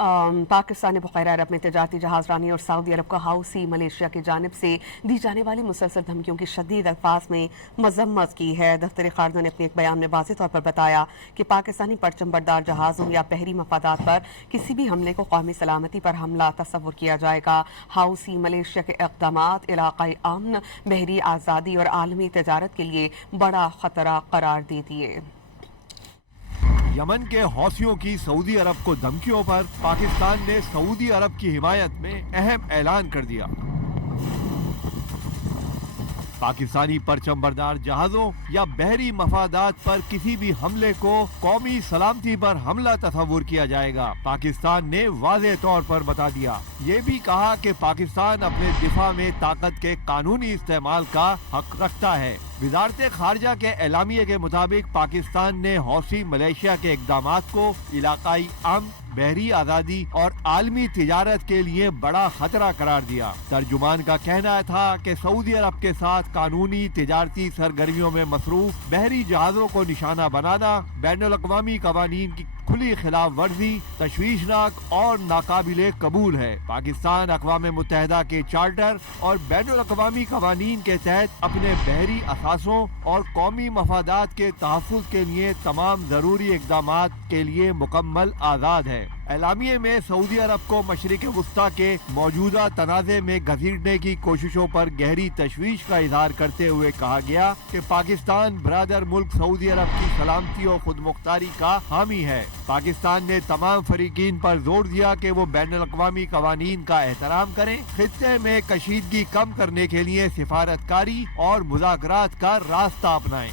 पाकिस्तान ने बखैर अरब में तजारती जहाज़रानी और सऊदी अरब को हाउसी मलेशिया की जानिब से दी जाने वाली मुसलसल धमकियों की शदीद अल्फाज में मजम्मत की है। दफ्तर खारजा ने अपने एक बयान में वाज़ेह तौर पर बताया कि पाकिस्तानी परचम बरदार जहाज़ों या बहरी मफादात पर किसी भी हमले को कौमी सलामती पर हमला तस्वुर किया जाएगा। हाउसी मलेशिया के इक़दामात इलाक़ाई अमन, बहरी आज़ादी और आलमी तजारत के लिए बड़ा खतरा करार दे दिए। यमन के हौसियों की सऊदी अरब को धमकियों पर पाकिस्तान ने सऊदी अरब की हिमायत में अहम ऐलान कर दिया। पाकिस्तानी परचम बरदार जहाजों या बहरी मफादात पर किसी भी हमले को कौमी सलामती पर हमला तस्वुर किया जाएगा। पाकिस्तान ने वाज़ेह तौर पर बता दिया। ये भी कहा कि पाकिस्तान अपने दिफा में ताकत के कानूनी इस्तेमाल का हक रखता है। वज़ारत खारजा के एलामिये के मुताबिक पाकिस्तान ने हौसी मलेशिया के इक़दामात को इलाकाई अमन, बहरी आज़ादी और आलमी तिजारत के लिए बड़ा खतरा करार दिया। तर्जुमान का कहना था कि सऊदी अरब के साथ कानूनी तिजारती सरगर्मियों में मसरूफ बहरी जहाज़ों को निशाना बनाना बैनुल अक़वामी क़वानीन की खुली खिलाफ वर्जी तशवीशनाक और नाकाबिले कबूल है। पाकिस्तान अक़वाम मुत्तहिदा के चार्टर और बैनुल अक़वामी क़वानीन के तहत अपने बहरी असासों और कौमी मफादात के तहफ़्फ़ुज़ के लिए तमाम ज़रूरी इक़दामात के लिए मुकम्मल आज़ाद है। एलामिये में सऊदी अरब को मशरिक़ वुस्ता के मौजूदा तनाज़े में घसीटने की कोशिशों पर गहरी तशवीश का इज़हार करते हुए कहा गया कि पाकिस्तान ब्रादर मुल्क सऊदी अरब की सलामती और खुदमुख्तारी का हामी है। पाकिस्तान ने तमाम फरीकीन पर जोर दिया कि वो बैनुल अक़वामी क़वानीन का एहतराम करें, खित्ते में कशीदगी कम करने के लिए सिफारतकारी और मुज़ाकरात का रास्ता अपनाएं।